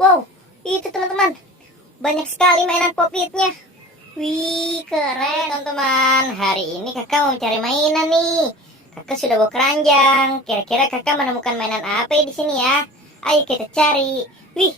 Wow, itu teman-teman, banyak sekali mainan Pop-It-nya. Wih, keren teman-teman. Hari ini kakak mau cari mainan nih. Kakak sudah bawa keranjang. Kira-kira kakak menemukan mainan apa ya di sini ya? Ayo kita cari. Wih,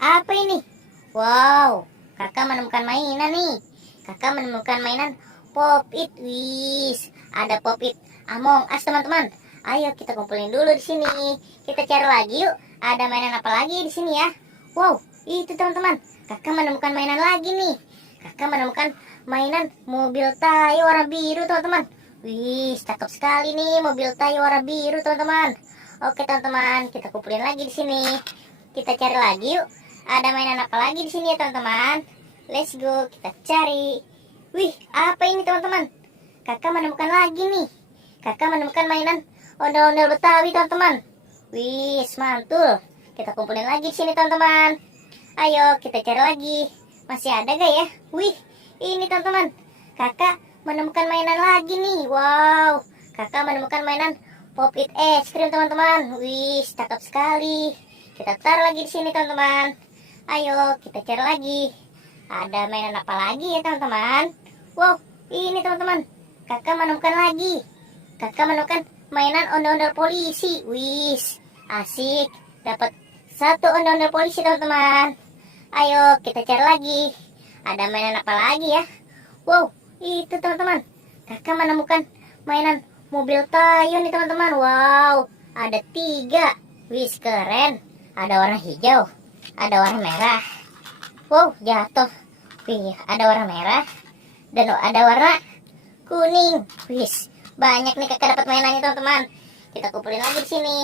apa ini? Wow, kakak menemukan mainan nih. Kakak menemukan mainan Pop-It. Wih, ada Pop-It Among Us teman-teman. Ayo kita kumpulin dulu di sini. Kita cari lagi yuk. Ada mainan apa lagi di sini ya? Wow, itu teman-teman. Kakak menemukan mainan lagi nih. Kakak menemukan mainan mobil Tayo warna biru teman-teman. Wih, cakep sekali nih mobil Tayo warna biru teman-teman. Oke teman-teman, kita kumpulin lagi di sini. Kita cari lagi yuk. Ada mainan apa lagi di sini ya teman-teman? Let's go, kita cari. Wih, apa ini teman-teman? Kakak menemukan lagi nih. Kakak menemukan mainan ondel-ondel Betawi teman-teman. Wih, mantul. Kita kumpulin lagi di sini teman-teman. Ayo kita cari lagi. Masih ada gak ya? Wih, ini teman-teman. Kakak menemukan mainan lagi nih. Wow, kakak menemukan mainan Pop-It es krim teman-teman. Wih, cakep sekali. Kita taruh lagi di sini teman-teman. Ayo kita cari lagi. Ada mainan apa lagi ya teman-teman? Wow, ini teman-teman. Kakak menemukan lagi. Kakak menemukan mainan ondel-ondel polisi. Wih, asik. Dapat satu ondel-ondel polisi teman-teman. Ayo kita cari lagi. Ada mainan apa lagi ya? Wow, itu teman-teman. Kakak menemukan mainan mobil Tayo nih teman-teman. Wow, ada 3. Wih, keren. Ada warna hijau, ada warna merah. Wow, jatuh. Wih, ada warna merah dan ada warna kuning. Wih, banyak nih kakak dapat mainannya teman-teman. Kita kumpulin lagi di sini.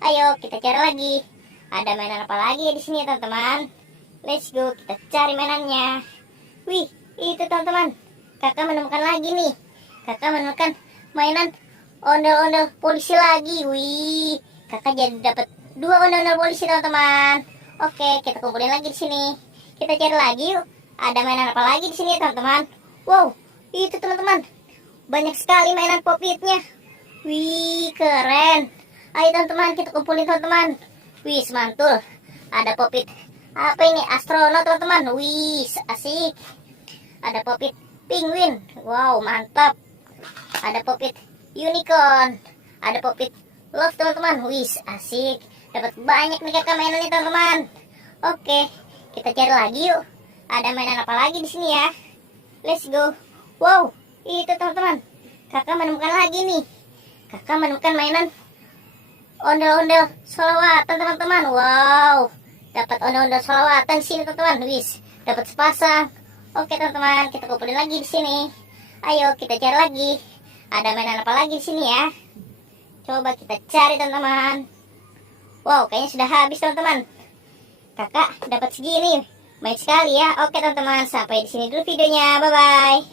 Ayo kita cari lagi. Ada mainan apa lagi ya di sini ya teman-teman? Let's go, kita cari mainannya. Wih, itu teman-teman. Kakak menemukan lagi nih. Kakak menemukan mainan ondel-ondel polisi lagi. Wih, kakak jadi dapat 2 ondel-ondel polisi teman-teman. Oke, kita kumpulin lagi di sini. Kita cari lagi yuk. Ada mainan apa lagi di sini ya teman-teman? Wow, itu teman-teman. Banyak sekali mainan Pop-It-nya. Wih, keren. Ayo teman-teman, kita kumpulin teman-teman. Wih, mantul. Ada Pop-It apa ini? Astronot teman-teman. Wih, asik. Ada Pop-It penguin. Wow, mantap. Ada Pop-It unicorn. Ada Pop-It love teman-teman. Wih, asik. Dapat banyak nih kakak mainannya teman-teman. Oke, kita cari lagi yuk. Ada mainan apa lagi di sini ya? Let's go. Wow, itu teman-teman. Kakak menemukan lagi nih. Kakak menemukan mainan ondel-ondel solawatan teman-teman. Wow, dapat ondel-ondel solawatan sini teman-teman. Wis, dapat sepasang. Oke teman-teman, kita kumpulin lagi di sini. Ayo kita cari lagi. Ada mainan apa lagi di sini ya? Coba kita cari teman-teman. Wow, kayaknya sudah habis teman-teman. Kakak dapat segini. Baik sekali ya. Oke teman-teman, sampai di sini dulu videonya. Bye bye.